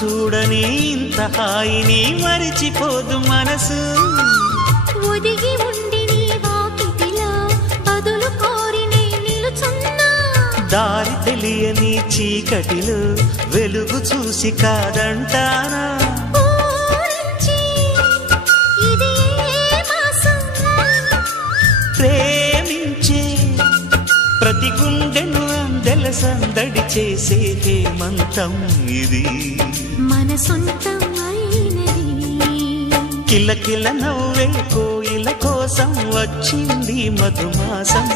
చూడని ఇంత హాయిని మరిచిపోదు మనసు ఒదిగి ఉండి నీ వాకిటిలో బదులు కోరి నే నిలుచున్నా దారి తెలియని చీకటిలో వెలుగు చూసి కాదంటానా ప్రేమించే ప్రతి గుండెను అందెల సందడి చేసే హేమంతం ఇది మన సొంతం అయినది కిలకిల నవ్వే కోయిల కోసం వచ్చింది మధుమాసం